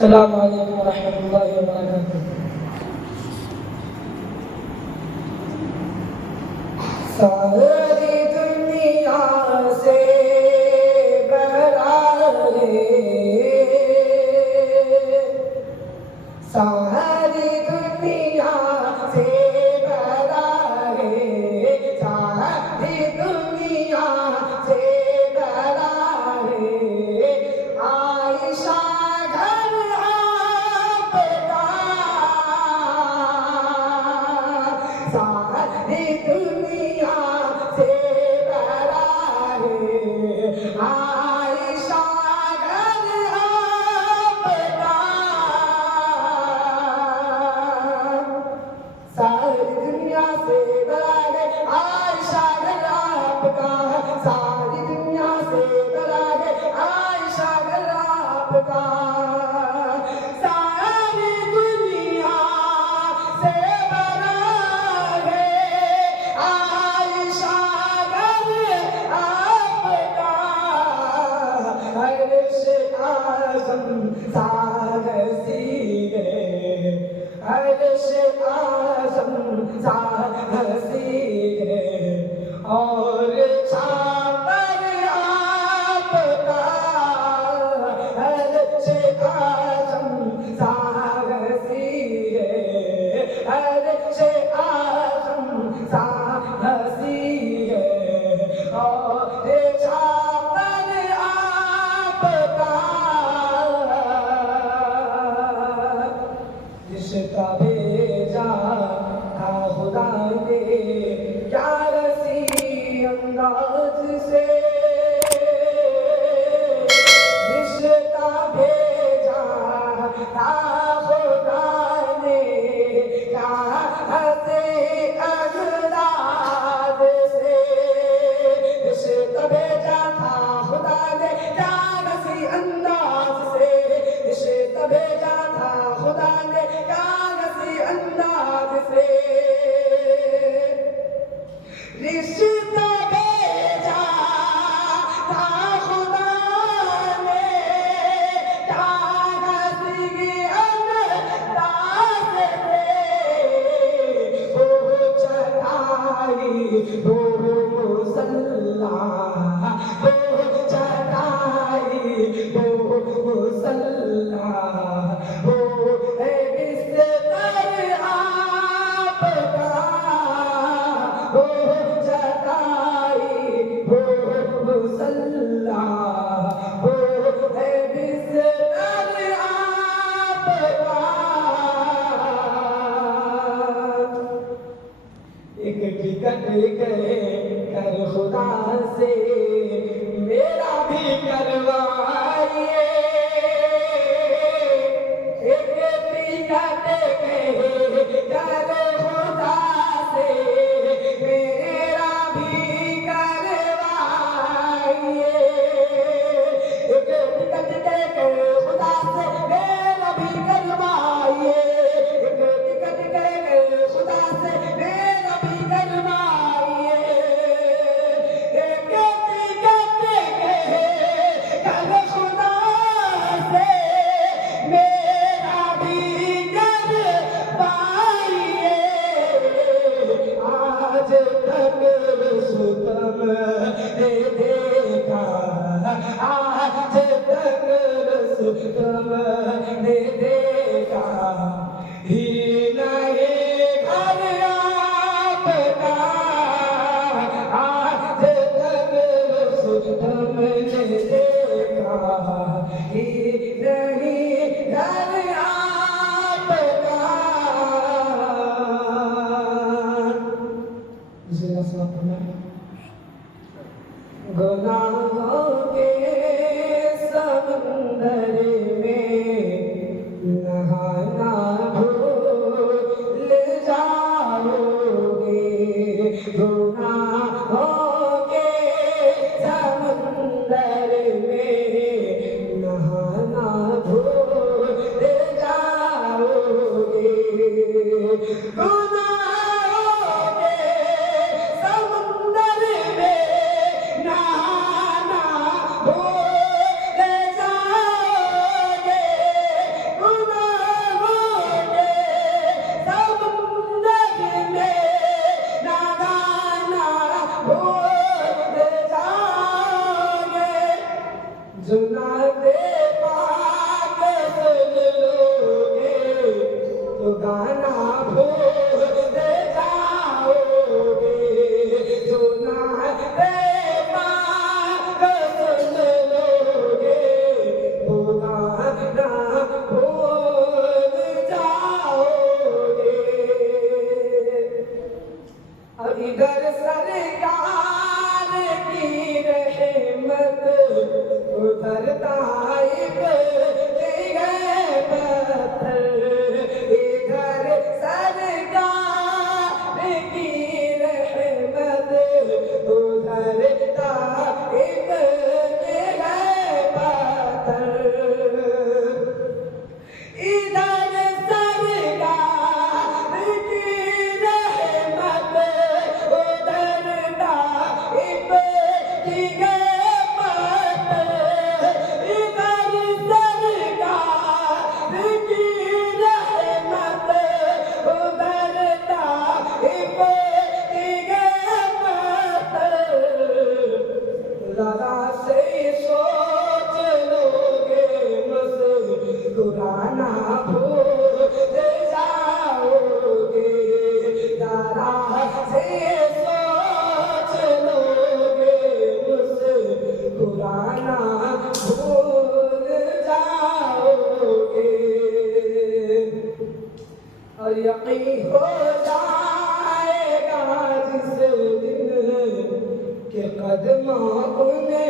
अस्सलामु अलैकुम वरहमतुल्लाहि वबरकातुह। सारी दुनिया से बड़ा है, सारी दुनिया से बड़ा है, सारी दुनिया से बड़ा है। आयशा घर आपका, सारी दुनिया से बड़ा है। आयशा घर आपका, सारी दुनिया से बड़ा है। आयशा घर आपका, सारी दुनिया से बड़ा है। आयशा घर आपका, सारी दुनिया से बड़ा है। आयशा घर आपका, अर्श आज़म सागर सीगे, अर्श आज़म सागर सीगे, और छापर आपका, अर्श आज़म सागर सीगे, अर्श आज़म सागर सीगे, और छापर आपका। रिश्ता भेजा था खुदा ने क्या रसी अंदाज से, रिश्ता भेजा था खुदा ने क्या हंसी अंदाज से, रिश्ता भेजा था खुदा ने क्या हंसी अंदाज से, रिश्ता भेजा था खुदा ने क्या हंसी अंदाज से, रिश्ता भेजा था खुदा ने क्या हंसी अंदाज से, वो चटाई वो मुसल्ला, वो चटाई वो मुसल्ला, वो है बिस्तर आपका, वो चटाई वो मुसल्ला, वो है बिस्तर आपका। एक टिकट करे कर खुदा से मेरा भी करवाइए, एक टिकट करे कर खुदा से मेरा भी करवाइए, एक टिकट करे खुदा से मेरा भी करवाइए, एक टिकट करे खुदा से मेरा भी करवाइए, एक टिकट कर खुदा से मेरा भी करवाइए। आज तक सुतम ने देखा, आज तक सुतम ने देखा ही नहीं घर आपका, आज तक सुतम ने देखा ही नहीं घर आपका। गुनाहों के समंदर में खुराना भूल जाओगे जो नाते पाक सुन लोगे खुराना भूल जाओगे। अब इधर सरकार की रहमत उधर ताइफ के गए पत्थर। इधर सरकार की रहमत उधर ताइफ के गए पत्थर। इधर सरकार की रहमत उधर ताइफ की गए पत्थर। इधर सरकार की रहमत उधर ताइफ की गए पत्थर। ज़रा से सोच लोगे मुस्कुराना भूल जाओगे। ज़रा से सोच लोगे मुस्कुराना भूल जाओगे। और यकीन हो जाएगा जिस दिन के कदमों ने